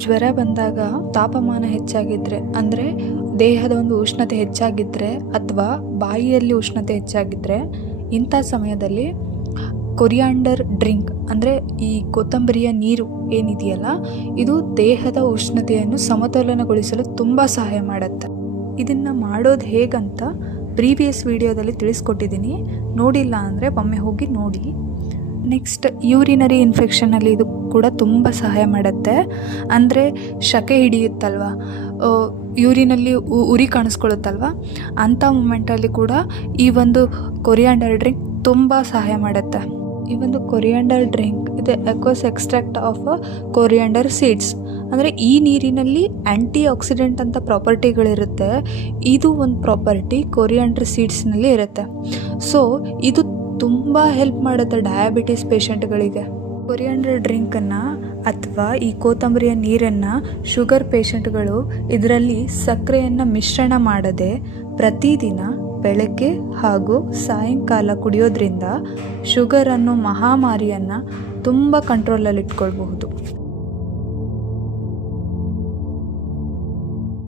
ಜ್ವರ ಬಂದಾಗ ತಾಪಮಾನ ಹೆಚ್ಚಾಗಿದ್ದರೆ, ಅಂದರೆ ದೇಹದ ಒಂದು ಉಷ್ಣತೆ ಹೆಚ್ಚಾಗಿದ್ದರೆ ಅಥವಾ ಬಾಯಿಯಲ್ಲಿ ಉಷ್ಣತೆ ಹೆಚ್ಚಾಗಿದ್ದರೆ, ಇಂಥ ಸಮಯದಲ್ಲಿ ಕೊರಿಯಾಂಡರ್ ಡ್ರಿಂಕ್ ಅಂದರೆ ಈ ಕೊತ್ತಂಬರಿಯ ನೀರು ಏನಿದೆಯಲ್ಲ, ಇದು ದೇಹದ ಉಷ್ಣತೆಯನ್ನು ಸಮತೋಲನಗೊಳಿಸಲು ತುಂಬ ಸಹಾಯ ಮಾಡುತ್ತೆ. ಇದನ್ನು ಮಾಡೋದು ಹೇಗಂತ ಪ್ರೀವಿಯಸ್ ವಿಡಿಯೋದಲ್ಲಿ ತಿಳಿಸ್ಕೊಟ್ಟಿದ್ದೀನಿ, ನೋಡಿಲ್ಲ ಅಂದರೆ ಒಮ್ಮೆ ಹೋಗಿ ನೋಡಿ. ನೆಕ್ಸ್ಟ್, ಯೂರಿನರಿ ಇನ್ಫೆಕ್ಷನಲ್ಲಿ ಇದು ಕೂಡ ತುಂಬ ಸಹಾಯ ಮಾಡುತ್ತೆ. ಅಂದರೆ ಶಕೆ ಹಿಡಿಯುತ್ತಲ್ವ, ಯೂರಿನಲ್ಲಿ ಉರಿ ಕಾಣಿಸ್ಕೊಳ್ಳುತ್ತಲ್ವ, ಅಂಥ ಮೂಮೆಂಟಲ್ಲಿ ಕೂಡ ಈ ಒಂದು ಕೊರಿಯಾಂಡರ್ ಡ್ರಿಂಕ್ ತುಂಬ ಸಹಾಯ ಮಾಡುತ್ತೆ. ಈ ಒಂದು ಕೊರಿಯಾಂಡರ್ ಡ್ರಿಂಕ್ ಇದು ಎಕ್ವಸ್ ಎಕ್ಸ್ಟ್ರಾಕ್ಟ್ ಆಫ್ ಕೊರಿಯಾಂಡರ್ ಸೀಡ್ಸ್. ಅಂದರೆ ಈ ನೀರಿನಲ್ಲಿ ಆ್ಯಂಟಿ ಆಕ್ಸಿಡೆಂಟ್ ಅಂತ ಪ್ರಾಪರ್ಟಿಗಳಿರುತ್ತೆ. ಇದು ಒಂದು ಪ್ರಾಪರ್ಟಿ ಕೊರಿಯಾಂಡರ್ ಸೀಡ್ಸ್ನಲ್ಲಿ ಇರುತ್ತೆ. ಸೊ ಇದು ತುಂಬ ಹೆಲ್ಪ್ ಮಾಡುತ್ತೆ ಡಯಾಬಿಟಿಸ್ ಪೇಷಂಟ್ಗಳಿಗೆ. ಕೊರಿಯಾಂಡರ್ ಡ್ರಿಂಕನ್ನು ಅಥವಾ ಈ ಕೊತ್ತಂಬರಿಯ ನೀರನ್ನು ಶುಗರ್ ಪೇಷಂಟ್ಗಳು ಇದರಲ್ಲಿ ಸಕ್ಕರೆಯನ್ನು ಮಿಶ್ರಣ ಮಾಡದೆ ಪ್ರತಿದಿನ ಬೆಳಗ್ಗೆ ಹಾಗೂ ಸಾಯಂಕಾಲ ಕುಡಿಯೋದ್ರಿಂದ ಶುಗರ್ ಅನ್ನೋ ಮಹಾಮಾರಿಯನ್ನು ತುಂಬ ಕಂಟ್ರೋಲಲ್ಲಿ ಇಟ್ಕೊಳ್ಬಹುದು.